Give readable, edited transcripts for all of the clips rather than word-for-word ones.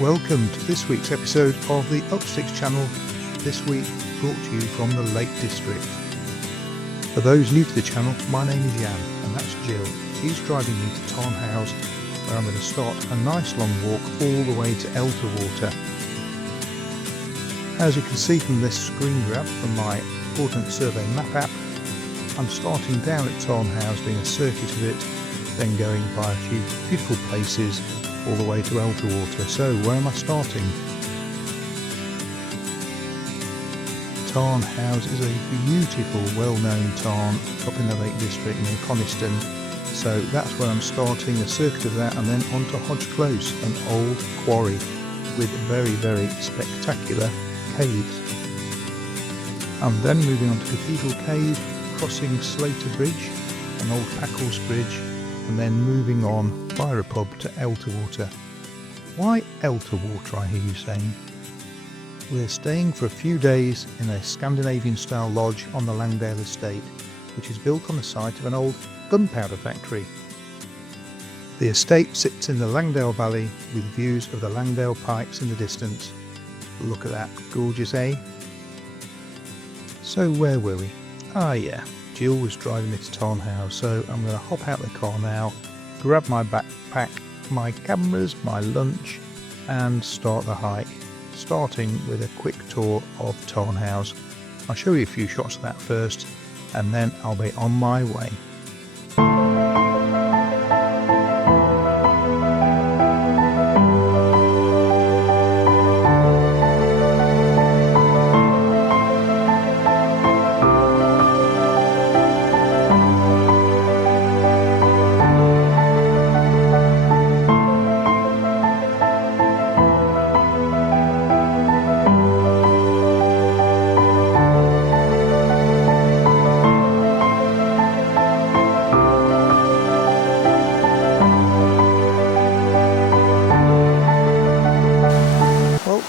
Welcome to this week's episode of the Upsticks channel, this week brought to you from the Lake District. For those new to the channel, my name is Jan and that's Gill. She's driving me to Tarn Hows, where I'm going to start a nice long walk all the way to Elterwater. As you can see from this screen grab from my Ordnance Survey map app, I'm starting down at Tarn Hows doing a circuit of it, then going by a few beautiful places all the way to Elterwater. So where am I starting? Tarn Hows is a beautiful, well-known tarn up in the Lake District near Coniston. So that's where I'm starting, a circuit of that, and then onto Hodge Close, an old quarry with very, very spectacular caves. I'm then moving on to Cathedral Cave, crossing Slater Bridge, an old Packles Bridge, and then moving on via a pub to Elterwater. Why Elterwater, I hear you saying? We're staying for a few days in a Scandinavian style lodge on the Langdale estate, which is built on the site of an old gunpowder factory. The estate sits in the Langdale Valley with views of the Langdale Pikes in the distance. Look at that, gorgeous, eh? So where were we? Ah yeah, Gill was driving me to Tarn Hows, so I'm going to hop out the car now, grab my backpack, my cameras, my lunch, and start the hike, starting with a quick tour of Tarn Hows. I'll show you a few shots of that first, and then I'll be on my way.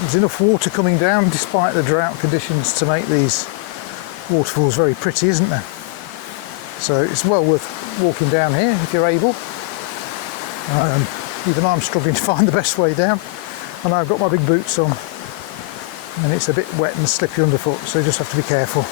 There's enough water coming down despite the drought conditions to make these waterfalls very pretty, isn't there? So it's well worth walking down here if you're able. Even I'm struggling to find the best way down. And I've got my big boots on and it's a bit wet and slippy underfoot, so you just have to be careful.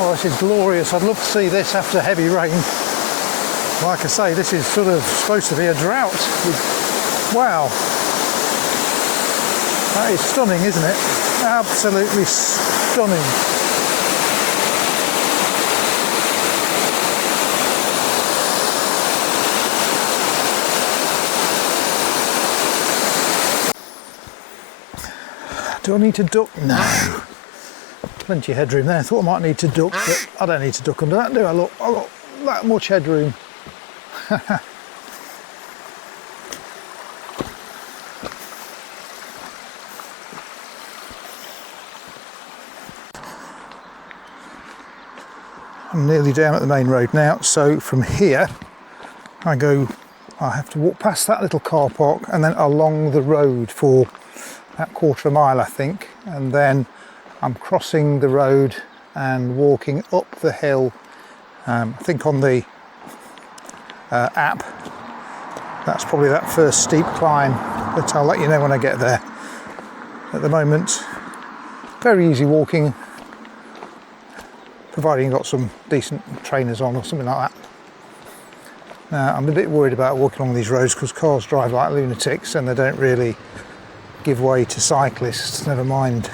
Oh, this is glorious. I'd love to see this after heavy rain. Like I say, this is sort of supposed to be a drought. Wow. That is stunning, isn't it? Absolutely stunning. Do I need to duck? No. Plenty of headroom there. I thought I might need to duck, but I don't need to duck under that, do I? Look, I've got that much headroom. I'm nearly down at the main road now, so from here I have to walk past that little car park and then along the road for about quarter of a mile, I think, and then I'm crossing the road and walking up the hill. I think on the app that's probably that first steep climb, but I'll let you know when I get there. At the moment, very easy walking, providing you've got some decent trainers on or something like that. Now I'm a bit worried about walking along these roads because cars drive like lunatics and they don't really give way to cyclists, never mind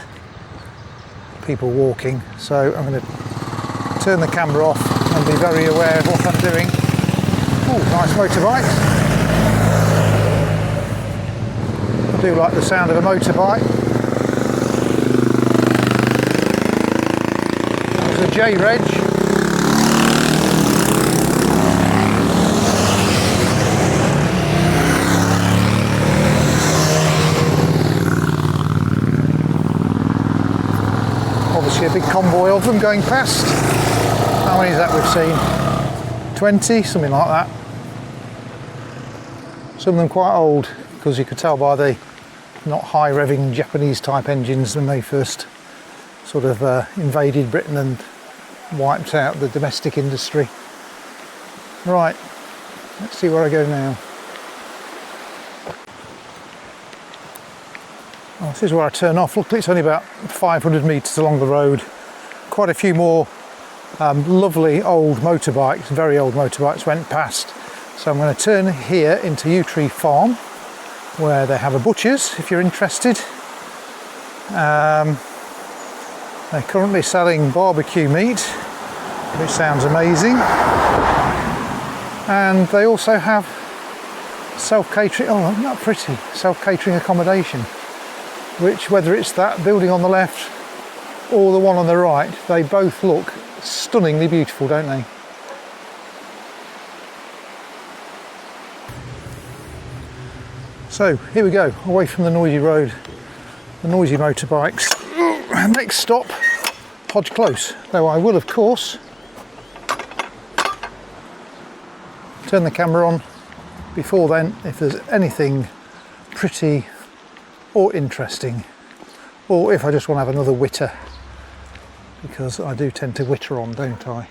people walking. So I'm going to turn the camera off and be very aware of what I'm doing. Oh, nice motorbike. I do like the sound of a motorbike. There's a J-Reg. Obviously a big convoy of them going past. How many is that we've seen? 20, something like that. Some of them quite old, because you could tell by the not high revving Japanese type engines when they first sort of invaded Britain and wiped out the domestic industry. Right, let's see where I go now. Well, this is where I turn off. Luckily it's only about 500 metres along the road. Quite a few more lovely old motorbikes, very old motorbikes went past. So I'm going to turn here into Yew Tree Farm, where they have a butcher's if you're interested. They're currently selling barbecue meat, which sounds amazing. And they also have self-catering, oh isn't that pretty, self-catering accommodation, which whether it's that building on the left or the one on the right, they both look stunningly beautiful, don't they? So here we go, away from the noisy road, the noisy motorbikes. Next stop, Hodge Close, though I will of course turn the camera on before then if there's anything pretty or interesting, or if I just want to have another witter, because I do tend to witter on, don't I?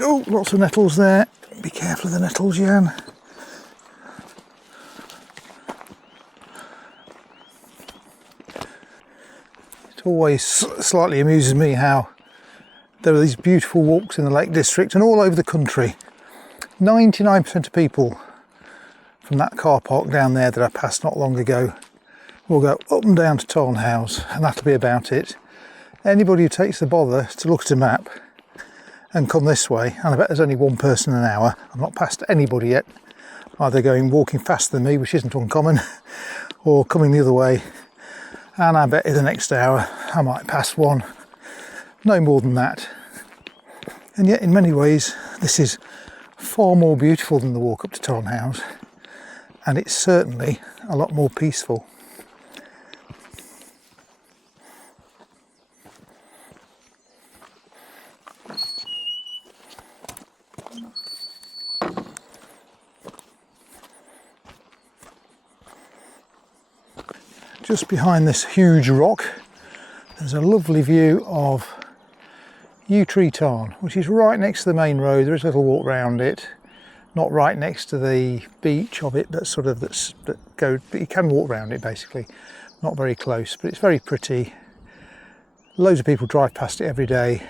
Oh, lots of nettles there. Be careful of the nettles, Jan. It always slightly amuses me how there are these beautiful walks in the Lake District and all over the country. 99% of people from that car park down there that I passed not long ago will go up and down to Tarn Hows, and that'll be about it. Anybody who takes the bother to look at a map and come this way, and I bet there's only one person an hour, I've not passed anybody yet, either walking faster than me, which isn't uncommon, or coming the other way, and I bet in the next hour I might pass one, no more than that. And yet in many ways this is far more beautiful than the walk up to Tarn Hows, and it's certainly a lot more peaceful. Just behind this huge rock there's a lovely view of Yew Tree Tarn, which is right next to the main road. There is a little walk round it, not right next to the beach of it, but sort of but you can walk round it basically, not very close, but it's very pretty. Loads of people drive past it every day.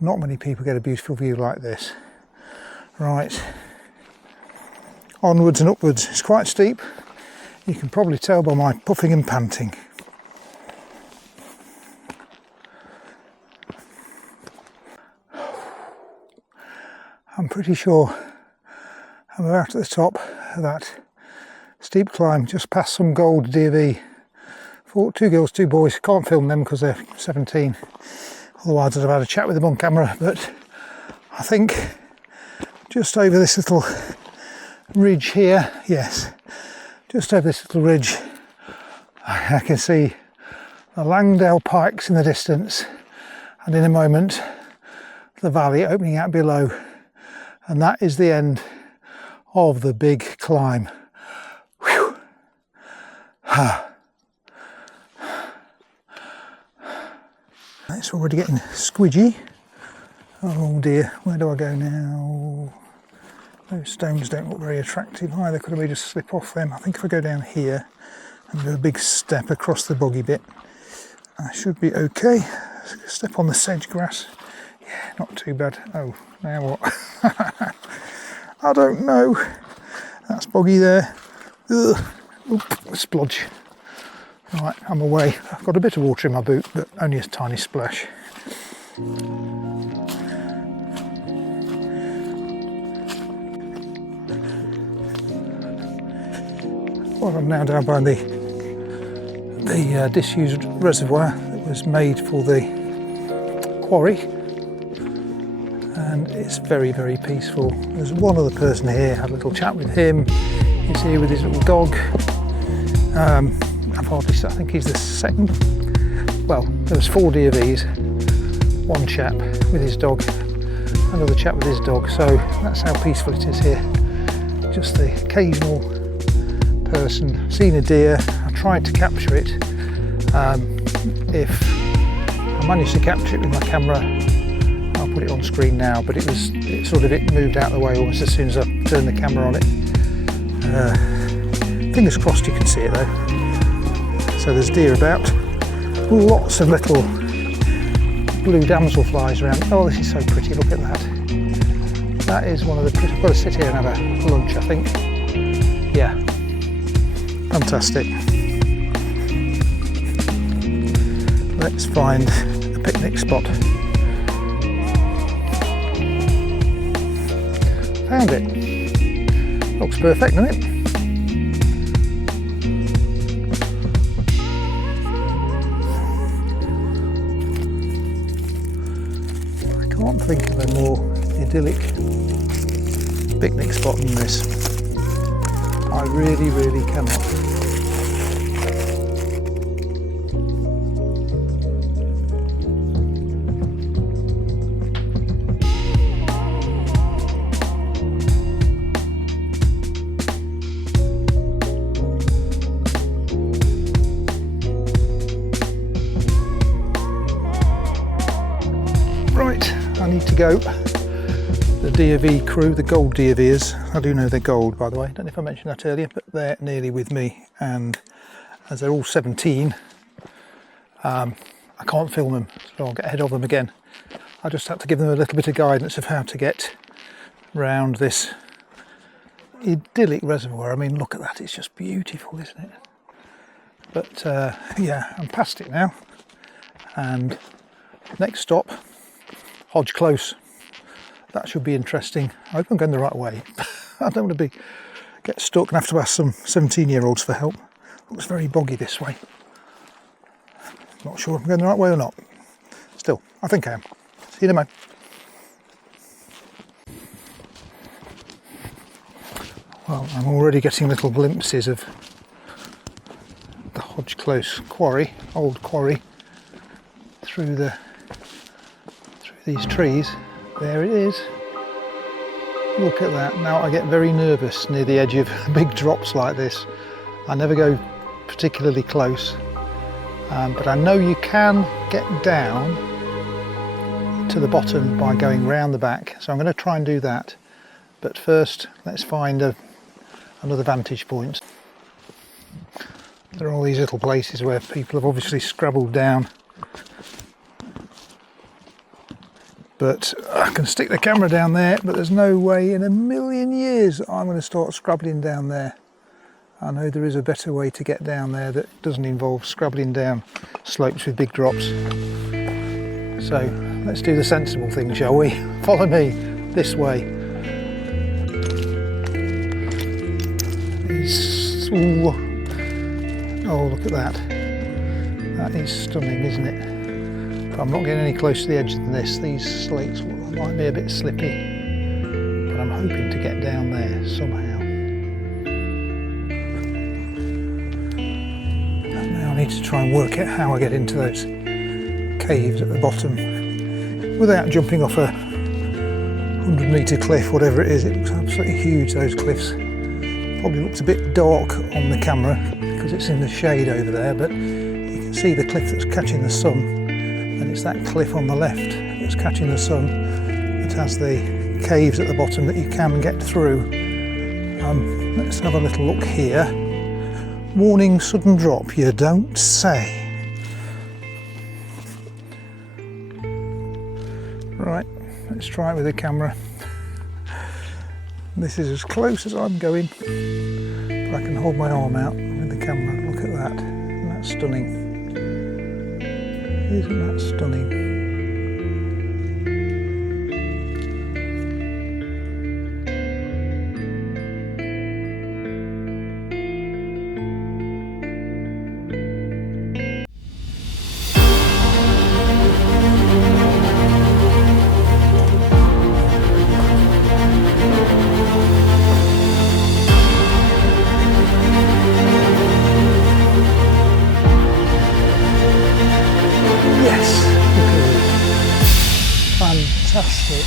Not many people get a beautiful view like this. Right, onwards and upwards. It's quite steep. You can probably tell by my puffing and panting. I'm pretty sure I'm about at the top of that steep climb, just past some gold DV. For 2 girls, 2 boys. Can't film them because they're 17. Otherwise I'd have had a chat with them on camera, but I think just over this little ridge here, yes, just over this little ridge, I can see the Langdale Pikes in the distance, and in a moment the valley opening out below, and that is the end of the big climb. Whew. It's already getting squidgy. Oh dear, where do I go now? Those stones don't look very attractive either. Could I just slip off them? I think if I go down here and do a big step across the boggy bit, I should be okay. Step on the sedge grass. Yeah, not too bad. Oh, now what? I don't know. That's boggy there. Ugh. Oop, splodge. Right, I'm away. I've got a bit of water in my boot, but only a tiny splash. Well, I'm now down by the disused reservoir that was made for the quarry, and it's very, very peaceful. There's one other person here, had a little chat with him. He's here with his little dog. I think he's the second well, there was 4 DOVs, one chap with his dog, another chap with his dog, so that's how peaceful it is here. Just the occasional person, seen a deer, I tried to capture it. If I managed to capture it with my camera, I'll put it on screen now, but it moved out of the way almost as soon as I turned the camera on it. Fingers crossed you can see it though. So there's deer about, lots of little blue damselflies around. Oh, this is so pretty, look at that. That is one of the pretty, I've got to sit here and have a lunch, I think. Yeah, fantastic. Let's find a picnic spot. Found it. Looks perfect, doesn't it? I can't think of a more idyllic picnic spot than this. I really, really cannot. Right, I need to go. The DOV crew, the gold DOVers, I do know they're gold by the way, I don't know if I mentioned that earlier, but they're nearly with me, and as they're all 17, I can't film them, so I'll get ahead of them again. I just had to give them a little bit of guidance of how to get round this idyllic reservoir. I mean, look at that, it's just beautiful, isn't it? But yeah, I'm past it now, and next stop, Hodge Close. That should be interesting. I hope I'm going the right way. I don't want to get stuck and have to ask some 17-year-olds for help. Looks very boggy this way. Not sure if I'm going the right way or not. Still, I think I am. See you in a moment. Well, I'm already getting little glimpses of the Hodge Close quarry, old quarry, through these trees. There it is. Look at that. Now I get very nervous near the edge of big drops like this. I never go particularly close, but I know you can get down to the bottom by going round the back, so I'm going to try and do that. But first, let's find another vantage point. There are all these little places where people have obviously scrabbled down. But I can stick the camera down there, but there's no way in a million years I'm going to start scrabbling down there. I know there is a better way to get down there that doesn't involve scrabbling down slopes with big drops. So let's do the sensible thing, shall we? Follow me this way. Oh, look at that. That is stunning, isn't it? I'm not getting any closer to the edge than this. These slates might be a bit slippy, but I'm hoping to get down there somehow. And now I need to try and work out how I get into those caves at the bottom without jumping off a 100-metre cliff, whatever it is. It looks absolutely huge, those cliffs. Probably looks a bit dark on the camera because it's in the shade over there, but you can see the cliff that's catching the sun. And it's that cliff on the left that's catching the sun that has the caves at the bottom that you can get through. Let's have a little look here. Warning, sudden drop, you don't say. Right, let's try it with the camera. This is as close as I'm going, but I can hold my arm out with the camera. Look at that, isn't that stunning? Isn't that stunning? Fantastic.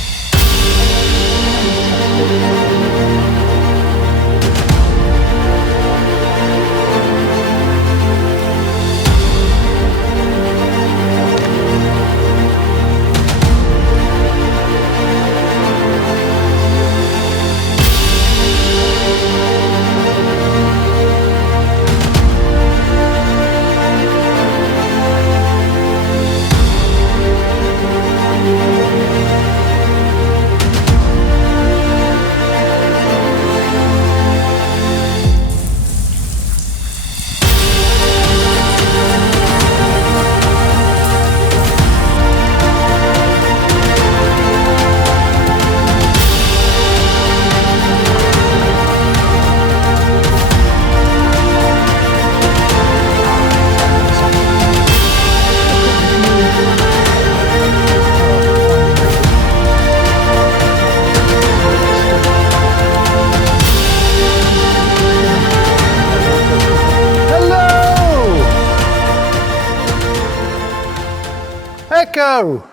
Echo!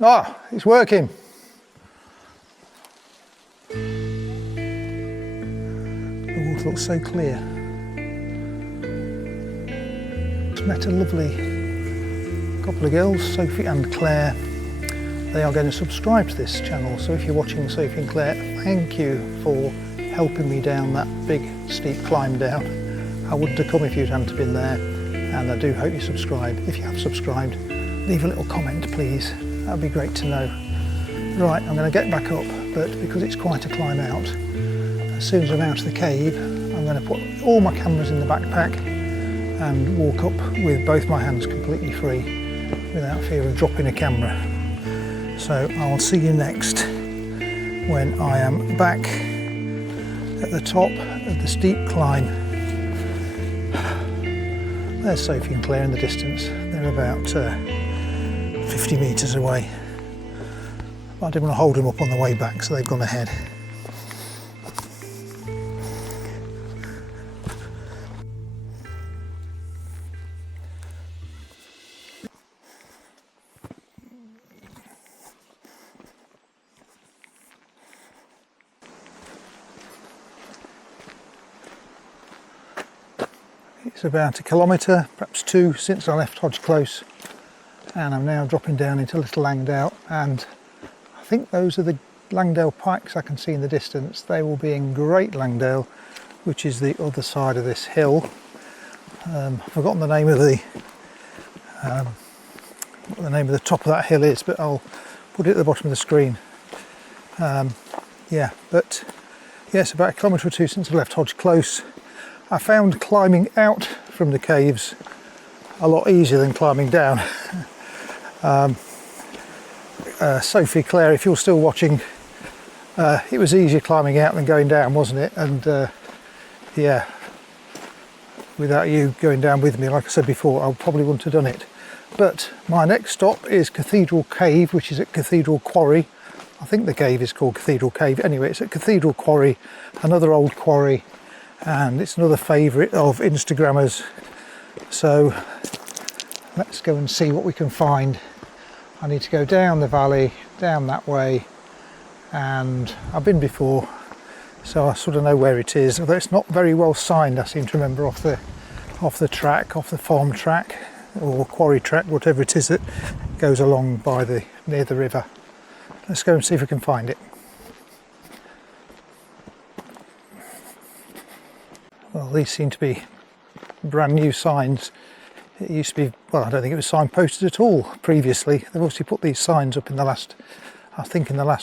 Ah, it's working. The water looks so clear. Just met a lovely couple of girls, Sophie and Claire. They are going to subscribe to this channel, so if you're watching Sophie and Claire, thank you for helping me down that big steep climb down. I wouldn't have come if you hadn't been there. And I do hope you subscribe. If you have subscribed, leave a little comment please. That'd be great to know. Right, I'm going to get back up, but because it's quite a climb out, as soon as I'm out of the cave, I'm going to put all my cameras in the backpack and walk up with both my hands completely free without fear of dropping a camera. So I'll see you next when I am back at the top of the steep climb. There's Sophie and Claire in the distance. They're about 50 metres away. I didn't want to hold them up on the way back, so they've gone ahead. It's about 1 kilometre, perhaps 2, since I left Hodge Close, and I'm now dropping down into Little Langdale, and I think those are the Langdale Pikes I can see in the distance. They will be in Great Langdale, which is the other side of this hill. I've forgotten the name of what the name of the top of that hill is, but I'll put it at the bottom of the screen. Yeah, it's about 1 kilometre or 2 since I left Hodge Close. I found climbing out from the caves a lot easier than climbing down. Sophie, Claire, if you're still watching, it was easier climbing out than going down, wasn't it? And yeah, without you going down with me, like I said before, I probably wouldn't have done it. But my next stop is Cathedral Cave, which is at Cathedral Quarry. I think the cave is called Cathedral Cave. Anyway, it's at Cathedral Quarry, another old quarry, and it's another favourite of Instagrammers. So let's go and see what we can find. I need to go down the valley, down that way, and I've been before, so I sort of know where it is, although it's not very well signed, I seem to remember, off the track, off the farm track or quarry track, whatever it is that goes along by near the river. Let's go and see if we can find it. Well, these seem to be brand new signs. It used to be, well, I don't think it was signposted at all previously. They've obviously put these signs up in the last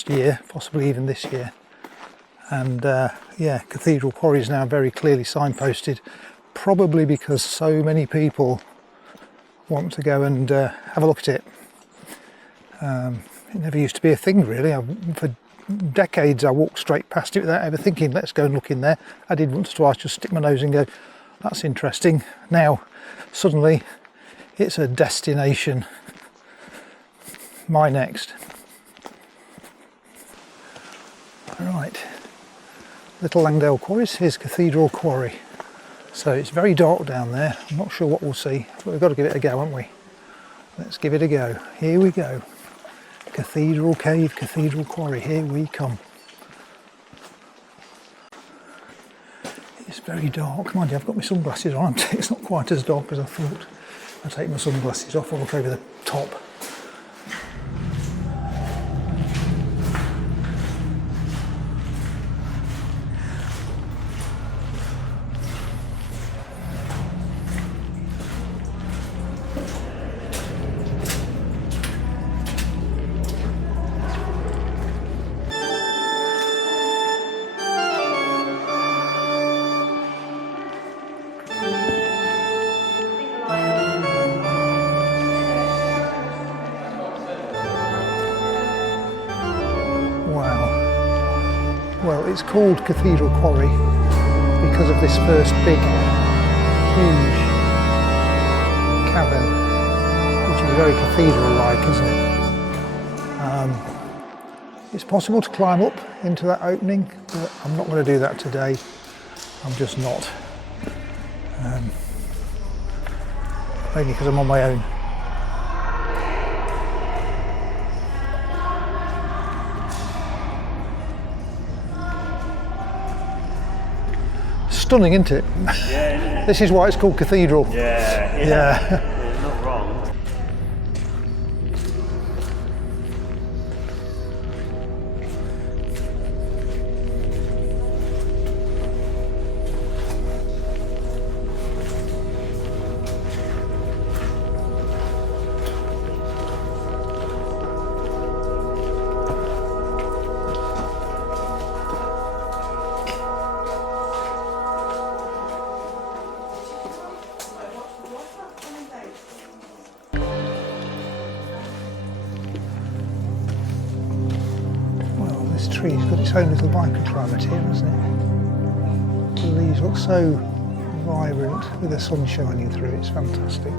year, possibly even this year. And yeah, Cathedral Quarry is now very clearly signposted, probably because so many people want to go and have a look at it. It never used to be a thing, really. For decades I walked straight past it without ever thinking, let's go and look in there. I did once or twice just stick my nose and go, that's interesting. Now suddenly it's a destination. My next. Right, Little Langdale Quarries. Here's Cathedral Quarry. So it's very dark down there. I'm not sure what we'll see, but we've got to give it a go, haven't we? Let's give it a go. Here we go. Cathedral Cave, Cathedral Quarry, here we come. It's very dark, mind you, I've got my sunglasses on, it's not quite as dark as I thought. I'll take my sunglasses off and look over the top. Well, it's called Cathedral Quarry because of this first big, huge cavern, which is very cathedral-like, isn't it? It's possible to climb up into that opening, but I'm not going to do that today. I'm just not. Mainly because I'm on my own. Stunning, isn't it? Yeah. This is why it's called Cathedral. Yeah. You're not wrong. This tree's got its own little microclimate here, hasn't it? The leaves look so vibrant with the sun shining through, it's fantastic.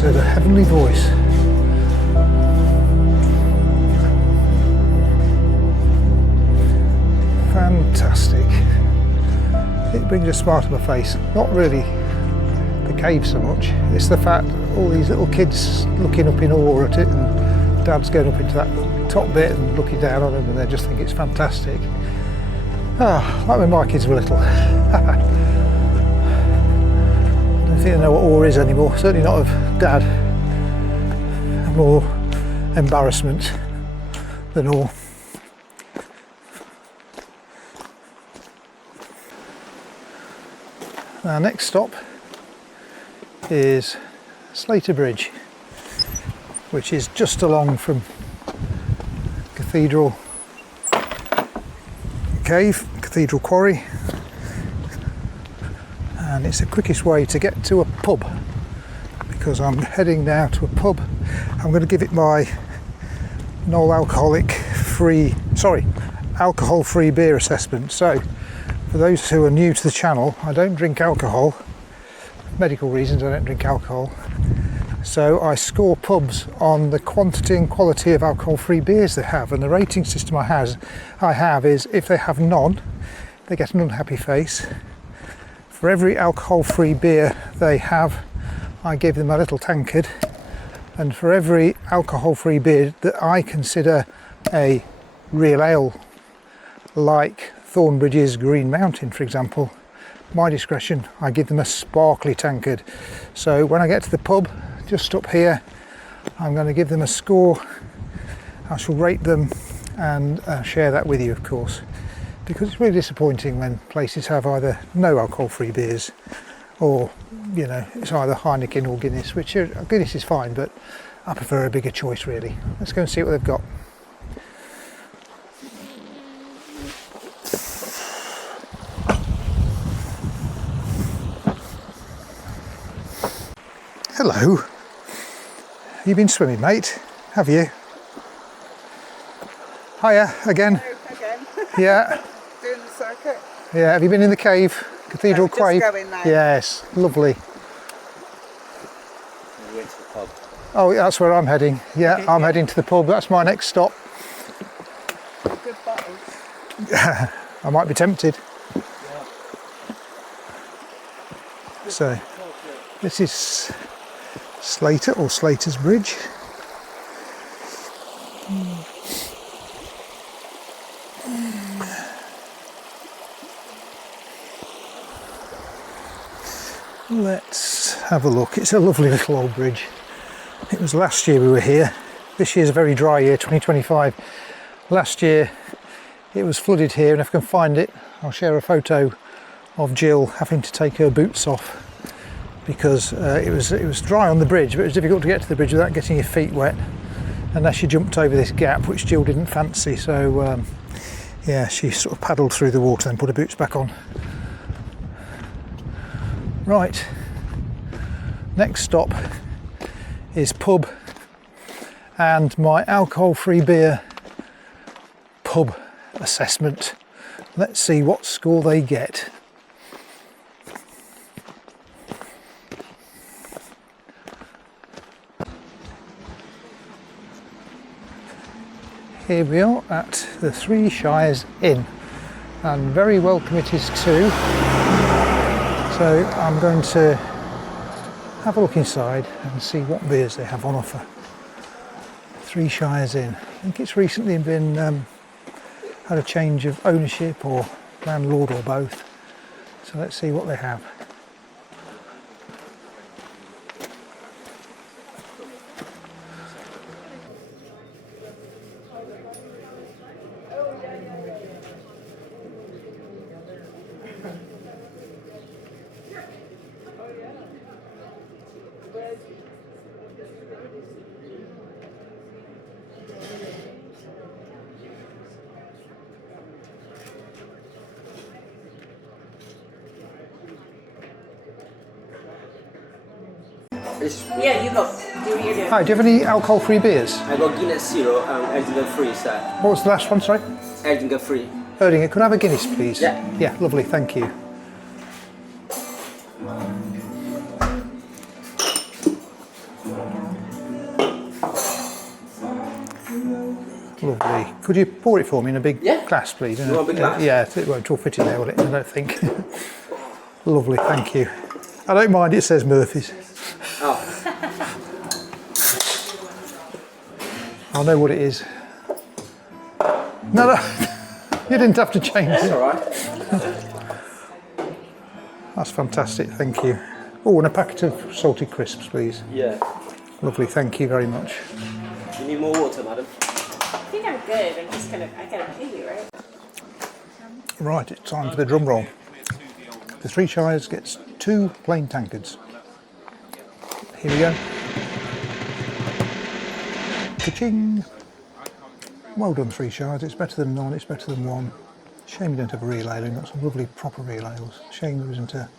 Heard a heavenly voice. Fantastic. It brings a smile to my face. Not really the cave so much, it's the fact that all these little kids looking up in awe at it, and Dad's going up into that top bit and looking down on them, and they just think it's fantastic. Ah, like when my kids were little. I don't think I know what awe is anymore, certainly not of Dad. More embarrassment than awe. Our next stop is Slater Bridge, which is just along from Cathedral Cave, Cathedral Quarry, and it's the quickest way to get to a pub, because I'm heading now to a pub. I'm going to give it my alcohol-free beer assessment. So for those who are new to the channel, I don't drink alcohol. Medical reasons, I don't drink alcohol. So I score pubs on the quantity and quality of alcohol-free beers they have, and the rating system I have is if they have none, they get an unhappy face. For every alcohol-free beer they have, I give them a little tankard, and for every alcohol-free beer that I consider a real ale, like Thornbridge's Green Mountain for example, my discretion, I give them a sparkly tankard. So when I get to the pub, just up here, I'm going to give them a score. I shall rate them and share that with you, of course, because it's really disappointing when places have either no alcohol-free beers, or, you know, it's either Heineken or Guinness, which Guinness is fine, but I prefer a bigger choice, really. Let's go and see what they've got. Hello. Have you been swimming, mate? Have you? Hiya again. Hello again. Yeah. Doing the circuit. Yeah. Have you been in the cave, Cathedral Quarry? Just going now. Yes. Lovely. We went to the pub. Oh, that's where I'm heading. Yeah, I'm heading to the pub. That's my next stop. Good bottles. I might be tempted. So, this is Slater or Slater's Bridge. Let's have a look. It's a lovely little old bridge. It was last year we were here. This year's a very dry year, 2025. Last year it was flooded here, and if I can find it, I'll share a photo of Jill having to take her boots off because it was dry on the bridge, but it was difficult to get to the bridge without getting your feet wet unless she jumped over this gap, which Jill didn't fancy. So yeah, she sort of paddled through the water and put her boots back on. Right, next stop is pub and my alcohol-free beer pub assessment. Let's see what score they get. Here we are at the Three Shires Inn, and very welcome it is too. So I'm going to have a look inside and see what beers they have on offer. Three Shires Inn. I think it's recently been had a change of ownership or landlord or both. So let's see what they have. Yeah, you go. Do what you're doing. Hi, do you have any alcohol-free beers? I got Guinness Zero and Erdinger Free, sir. What was the last one, sorry? Erdinger Free. Erdinger, could I have a Guinness, please? Yeah. Yeah, lovely, thank you. Lovely. Could you pour it for me in a big glass, please? You want a big glass? Yeah, it won't all fit in there, will it? I don't think. Lovely, thank you. I don't mind, it says Murphy's. Oh. I know what it is. No, you didn't have to change it. That's alright. That's fantastic, thank you. Oh, and a packet of salted crisps, please. Yeah. Lovely, thank you very much. You need more water, madam? I think I'm good. I'm just gonna. I gotta pay you, right? Right, it's time for the drum roll. The Three Shires gets 2 plain tankards. Here we go. Ka-ching! Well done, Three Shires. It's better than none, it's better than one. Shame you don't have a real ale. You've got some lovely proper real ales. Shame there isn't a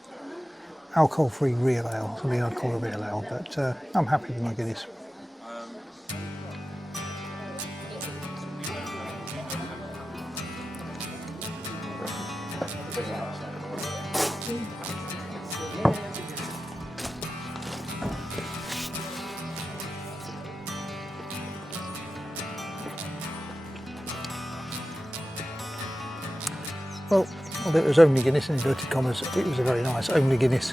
alcohol-free real ale. Something I'd call a real ale, but I'm happy with my Guinness. Well, although it was only Guinness in inverted commas, it was a very nice only Guinness.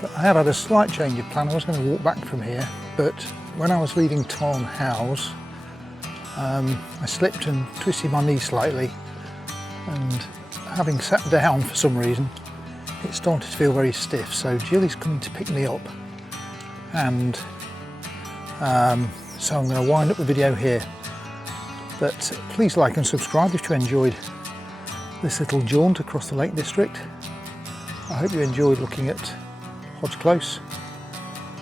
But I have had a slight change of plan. I was going to walk back from here, but when I was leaving Tarn Hows, I slipped and twisted my knee slightly, and having sat down for some reason, it started to feel very stiff, so Jill is coming to pick me up, and so I'm going to wind up the video here. But please like and subscribe if you enjoyed this little jaunt across the Lake District. I hope you enjoyed looking at Hodge Close,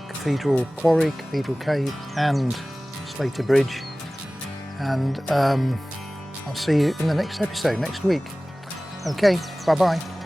Cathedral Quarry, Cathedral Cave and Slater Bridge, and I'll see you in the next episode next week. Okay, bye bye.